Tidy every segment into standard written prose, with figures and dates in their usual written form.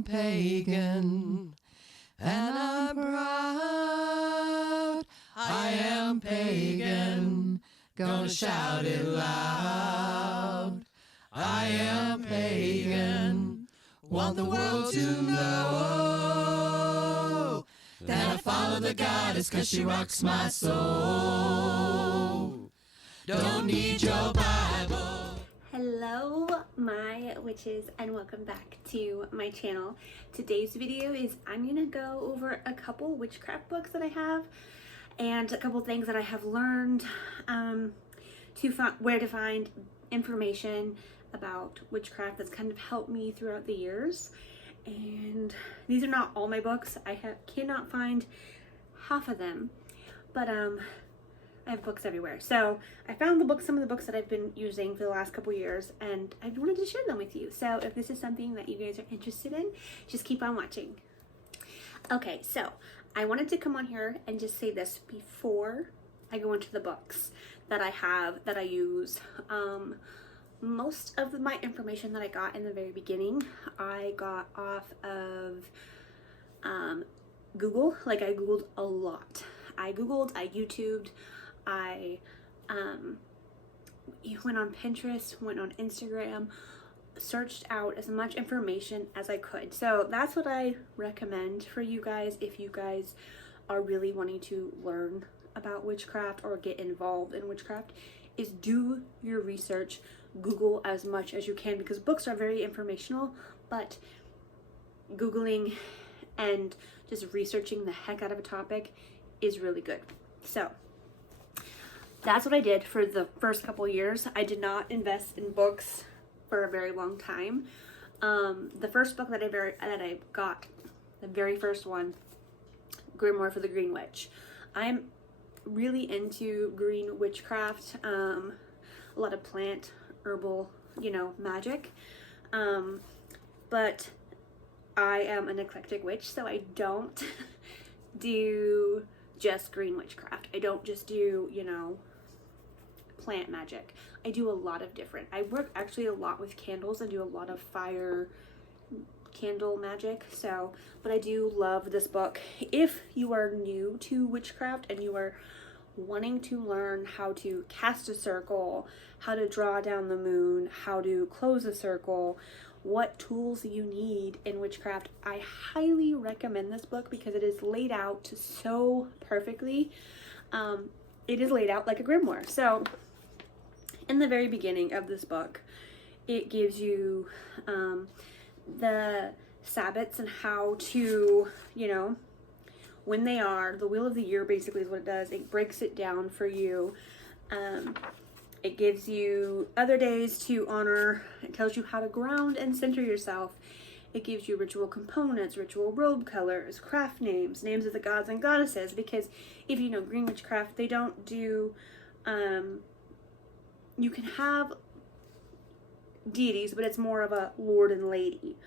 am pagan, and I'm proud. I am pagan, gonna shout it loud. I am pagan, want the world to know that I follow the goddess 'cause she rocks my soul. Don't need your Bible. Hello my witches, and welcome back to my channel. Today's video is I'm gonna go over a couple witchcraft books that I have and a couple things that I have learned where to find information about witchcraft that's kind of helped me throughout the years. And these are not all my books. I cannot find half of them, but I have books everywhere. So I found some of the books that I've been using for the last couple years, and I wanted to share them with you. So if this is something that you guys are interested in, just keep on watching. Okay, so I wanted to come on here and just say this before I go into the books that I have, that I use. Most of my information that I got in the very beginning, I got off of Google. Like, I Googled a lot. I YouTubed, I went on Pinterest, went on Instagram, searched out as much information as I could. So that's what I recommend for you guys if you guys are really wanting to learn about witchcraft or get involved in witchcraft, is do your research. Google as much as you can, because books are very informational, but Googling and just researching the heck out of a topic is really good. So that's what I did for the first couple years. I did not invest in books for a very long time. The first book that I got, the very first one, Grimoire for the Greenwich. I'm really into green witchcraft, a lot of plant, herbal, magic. But I am an eclectic witch, so I don't do just green witchcraft. I don't just do, plant magic. I do a lot of different. I work actually a lot with candles and do a lot of fire candle magic. So, but I do love this book. If you are new to witchcraft and you are wanting to learn how to cast a circle, how to draw down the moon, how to close a circle, what tools you need in witchcraft, I highly recommend this book because it is laid out so perfectly. It is laid out like a grimoire. So in the very beginning of this book, it gives you the Sabbats and how to, when they are, the wheel of the year basically is what it does. It breaks it down for you. It gives you other days to honor. It tells you how to ground and center yourself. It gives you ritual components, ritual robe colors, craft names, names of the gods and goddesses. Because if you know green witchcraft, they don't do, you can have deities, but it's more of a lord and lady.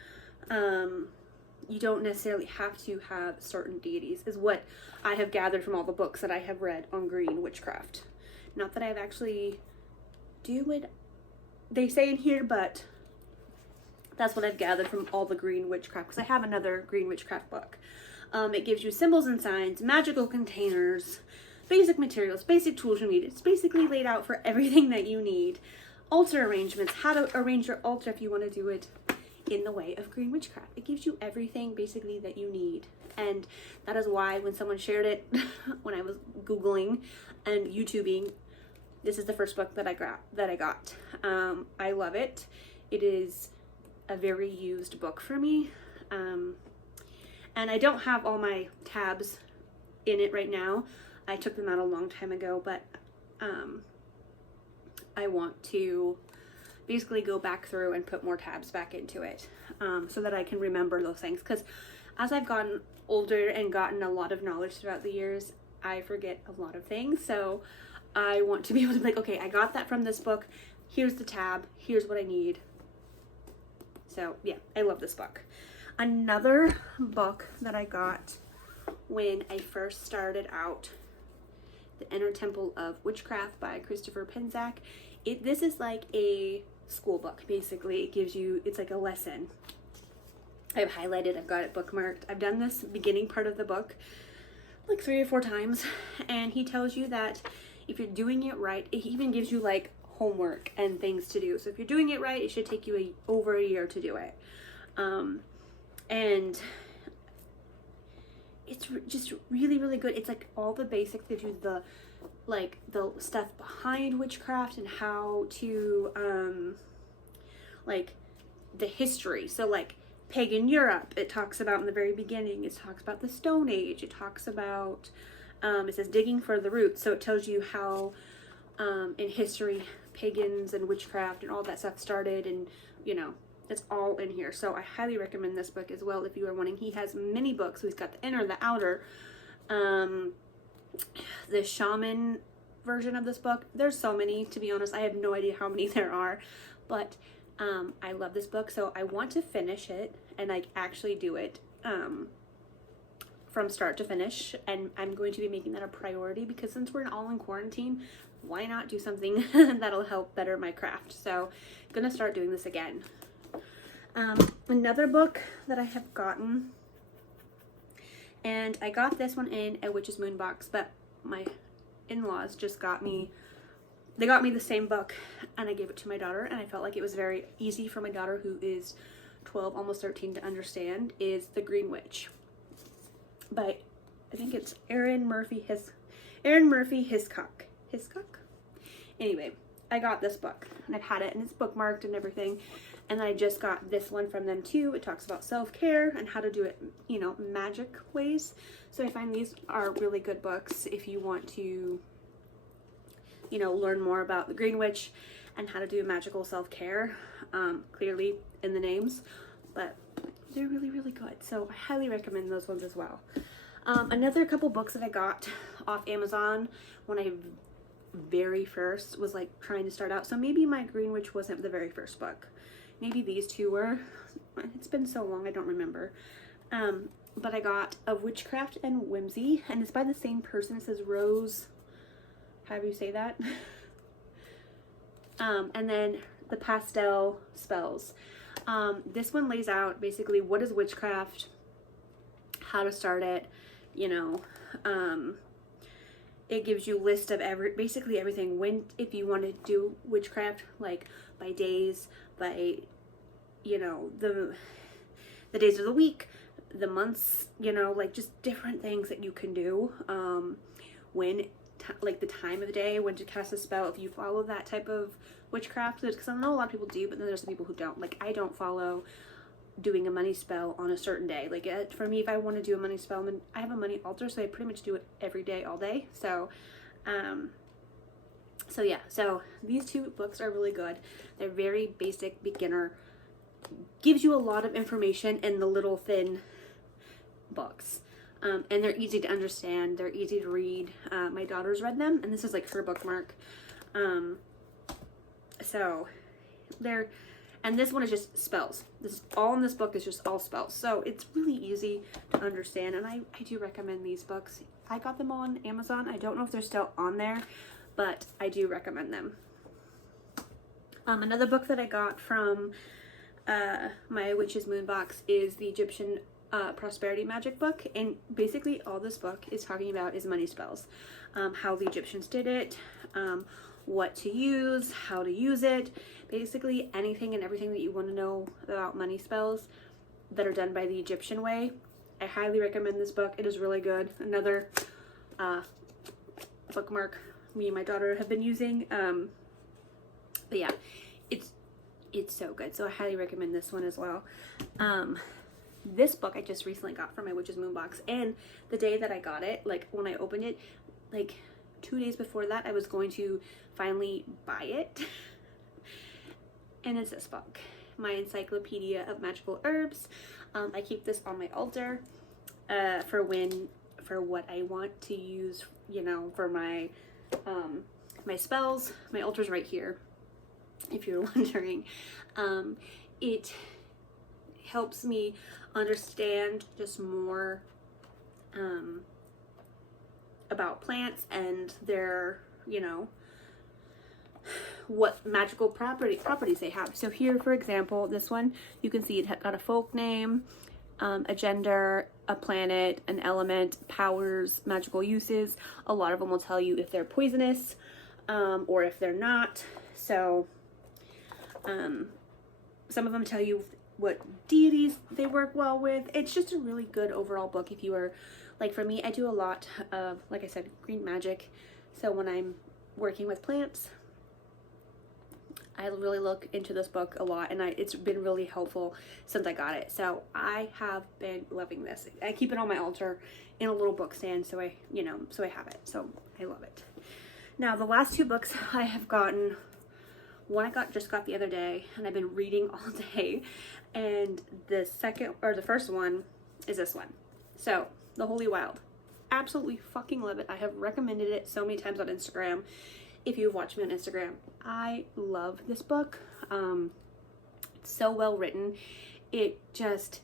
You don't necessarily have to have certain deities, is what I have gathered from all the books that I have read on green witchcraft. Not that I've actually do it, they say in here, but that's what I've gathered from all the green witchcraft, because I have another green witchcraft book. It gives you symbols and signs, magical containers, basic materials, basic tools you need. It's basically laid out for everything that you need. Altar arrangements, how to arrange your altar if you want to do it in the way of green witchcraft. It gives you everything basically that you need. And that is why when someone shared it, when I was Googling and YouTubing, this is the first book that I got. I love it. It is a very used book for me. And I don't have all my tabs in it right now. I took them out a long time ago, but I want to basically go back through and put more tabs back into it, so that I can remember those things. Because as I've gotten older and gotten a lot of knowledge throughout the years, I forget a lot of things. So I want to be able to be like, okay, I got that from this book. Here's the tab. Here's what I need. So yeah, I love this book. Another book that I got when I first started out, The Inner Temple of Witchcraft by Christopher Penczak. This is like a school book, basically. It gives you, it's like a lesson. I've highlighted, I've got it bookmarked. I've done this beginning part of the book like 3 or 4 times, and he tells you that if you're doing it right, it even gives you like homework and things to do. So if you're doing it right, it should take you over a year to do it. And it's just really, really good. It's like all the basics. Gives you the stuff behind witchcraft and how to like the history. So like pagan Europe, it talks about in the very beginning. It talks about the Stone Age. It talks about it says digging for the roots. So it tells you how in history pagans and witchcraft and all that stuff started, and you know, it's all in here. So I highly recommend this book as well if you are wanting. He has many books. So he's got the inner, the outer, the shaman version of this book. There's so many, to be honest. I have no idea how many there are, but I love this book. So I want to finish it and like actually do it from start to finish, and I'm going to be making that a priority because since we're all in quarantine, why not do something that'll help better my craft? So I'm gonna start doing this again. Another book that I have gotten, and I got this one in a Witch's Moon box, but my in-laws just got me the same book, and I gave it to my daughter, and I felt like it was very easy for my daughter, who is 12, almost 13, to understand, is The Greenwich by, I think it's Erin Murphy Hiscock. Anyway, I got this book, and I've had it, and it's bookmarked and everything. And then I just got this one from them too. It talks about self-care and how to do it, you know, magic ways. So I find these are really good books if you want to, you know, learn more about the Greenwich and how to do magical self-care. Clearly in the names, but they're really, really good. So I highly recommend those ones as well. Another couple books that I got off Amazon when I very first was like trying to start out. So maybe my Greenwich wasn't the very first book. Maybe these two were. It's been so long, I don't remember. But I got a Witchcraft and Whimsy, and it's by the same person. It says Rose, how do you say that? And then the Pastel Spells. This one lays out basically what is witchcraft, how to start it, you know. It gives you a list of basically everything. When, if you want to do witchcraft, like by days, by, you know, the days of the week, the months, you know, like just different things that you can do. When, like the time of the day, when to cast a spell, if you follow that type of witchcraft, because I know a lot of people do, but then there's some people who don't. Like I don't follow doing a money spell on a certain day. Like for me, if I want to do a money spell, I have a money altar, so I pretty much do it every day, all day. So yeah, so these two books are really good. They're very basic, beginner, gives you a lot of information in the little thin books, and they're easy to understand, they're easy to read. My daughter's read them, and this is like her bookmark. So they're, and this one is just spells. This is all in this book is just all spells. So it's really easy to understand, and I do recommend these books. I got them on Amazon. I don't know if they're still on there, but I do recommend them. Another book that I got from my Witch's Moon box is the Egyptian Prosperity Magic book, and basically all this book is talking about is money spells, how the Egyptians did it, what to use, how to use it, basically anything and everything that you want to know about money spells that are done by the Egyptian way. I highly recommend this book. It is really good. Another bookmark me and my daughter have been using. But yeah, it's so good. So I highly recommend this one as well. This book I just recently got from my Witch's Moon box, and the day that I got it, like when I opened it, like 2 days before that, I was going to finally buy it. And it's this book, my Encyclopedia of Magical Herbs. I keep this on my altar for what I want to use, you know, for my my spells. My altar's right here, if you're wondering. It helps me understand just more about plants and their, you know, what magical properties they have. So here, for example, this one, you can see it got a folk name, a gender, a planet, an element, powers, magical uses. A lot of them will tell you if they're poisonous or if they're not. So some of them tell you what deities they work well with. It's just a really good overall book if you are, like for me, I do a lot of, like I said, green magic. So when I'm working with plants, I really look into this book a lot, and it's been really helpful since I got it. So I have been loving this. I keep it on my altar in a little book stand, so I have it. So I love it. Now the last two books I have gotten, one I just got the other day, and I've been reading all day, and the first one is this one. So The Holy Wild. Absolutely fucking love it. I have recommended it so many times on Instagram. If you've watched me on Instagram, I love this book. It's so well written. It just,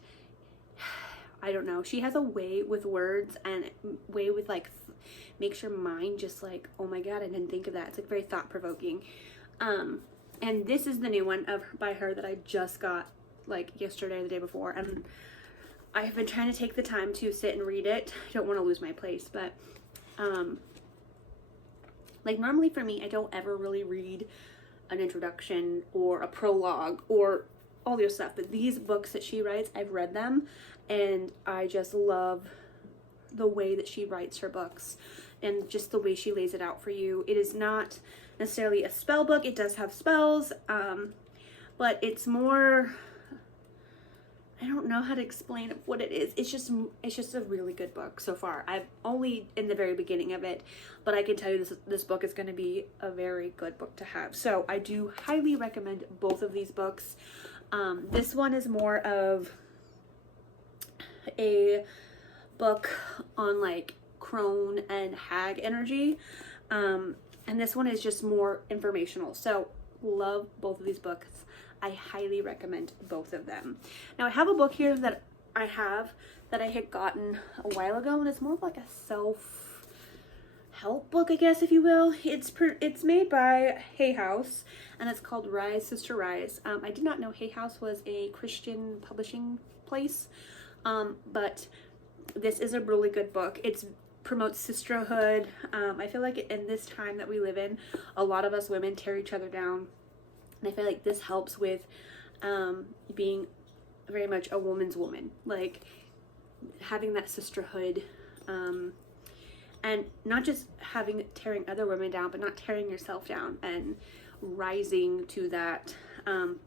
I don't know. She has a way with words and way with like, makes your mind just like, oh my God, I didn't think of that. It's like very thought provoking. And this is the new one by her that I just got like yesterday or the day before. And I have been trying to take the time to sit and read it. I don't want to lose my place, but, like normally for me, I don't ever really read an introduction or a prologue or all the other stuff, but these books that she writes, I've read them, and I just love the way that she writes her books and just the way she lays it out for you. It is not necessarily a spell book. It does have spells, but it's more, I don't know how to explain what it is. It's just a really good book so far. I've only in the very beginning of it, but I can tell you this book is going to be a very good book to have. So I do highly recommend both of these books. This one is more of a book on like crone and hag energy, and this one is just more informational. So love both of these books. I highly recommend both of them. Now I have a book here that I had gotten a while ago, and it's more of like a self-help book, I guess, if you will. It's made by Hay House, and it's called Rise, Sister Rise. I did not know Hay House was a Christian publishing place, but this is a really good book. It promotes sisterhood. I feel like in this time that we live in, a lot of us women tear each other down. And I feel like this helps with being very much a woman's woman, like having that sisterhood, and not just tearing other women down, but not tearing yourself down and rising to that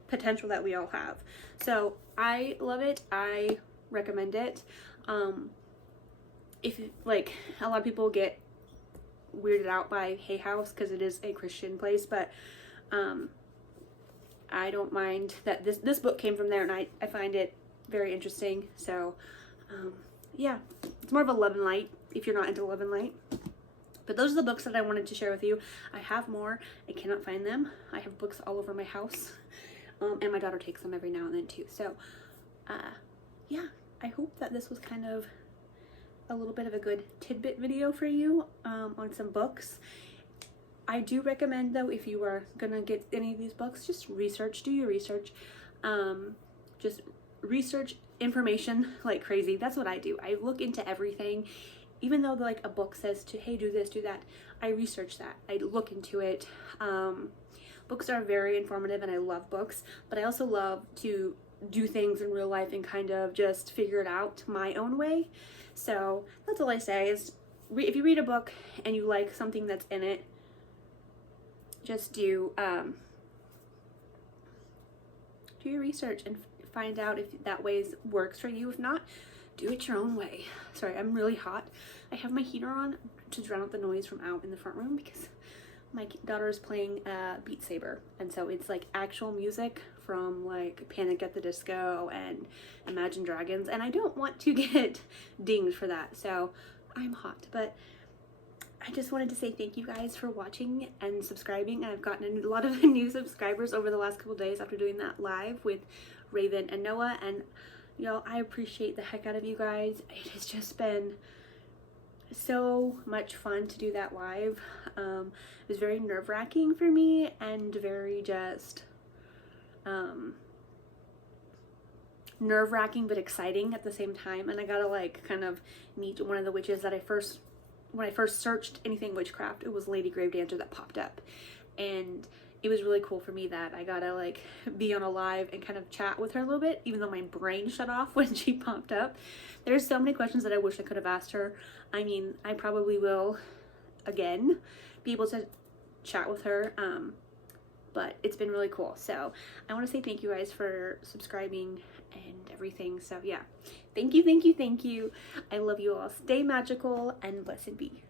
potential that we all have. So I love it. I recommend it. If like a lot of people get weirded out by Hay House because it is a Christian place, but I don't mind that this book came from there, and I find it very interesting. So yeah, it's more of a love and light if you're not into love and light. But those are the books that I wanted to share with you. I have more. I cannot find them. I have books all over my house, and my daughter takes them every now and then too. So yeah, I hope that this was kind of a little bit of a good tidbit video for you on some books. I do recommend, though, if you are gonna get any of these books, just do your research. Just research information like crazy. That's what I do. I look into everything. Even though like a book says hey, do this, do that, I research that. I look into it. Books are very informative, and I love books, but I also love to do things in real life and kind of just figure it out my own way. So that's all I say is, if you read a book and you like something that's in it, just do your research and find out if that way works for you. If not, do it your own way. Sorry, I'm really hot. I have my heater on to drown out the noise from out in the front room because my daughter is playing Beat Saber, and so it's like actual music from like Panic at the Disco and Imagine Dragons, and I don't want to get dinged for that, so I'm hot. But I just wanted to say thank you guys for watching and subscribing. I've gotten a lot of new subscribers over the last couple days after doing that live with Raven and Noah, and y'all, I appreciate the heck out of you guys. It has just been so much fun to do that live. It was very nerve-wracking for me and very just nerve-wracking but exciting at the same time. And I got to like kind of meet one of the witches that when I first searched anything witchcraft, it was Lady Gravedancer that popped up. And it was really cool for me that I got to like be on a live and kind of chat with her a little bit, even though my brain shut off when she popped up. There's so many questions that I wish I could have asked her. I mean, I probably will again be able to chat with her, but it's been really cool. So I want to say thank you guys for subscribing and everything. So yeah, thank you. I love you all. Stay magical and blessed be.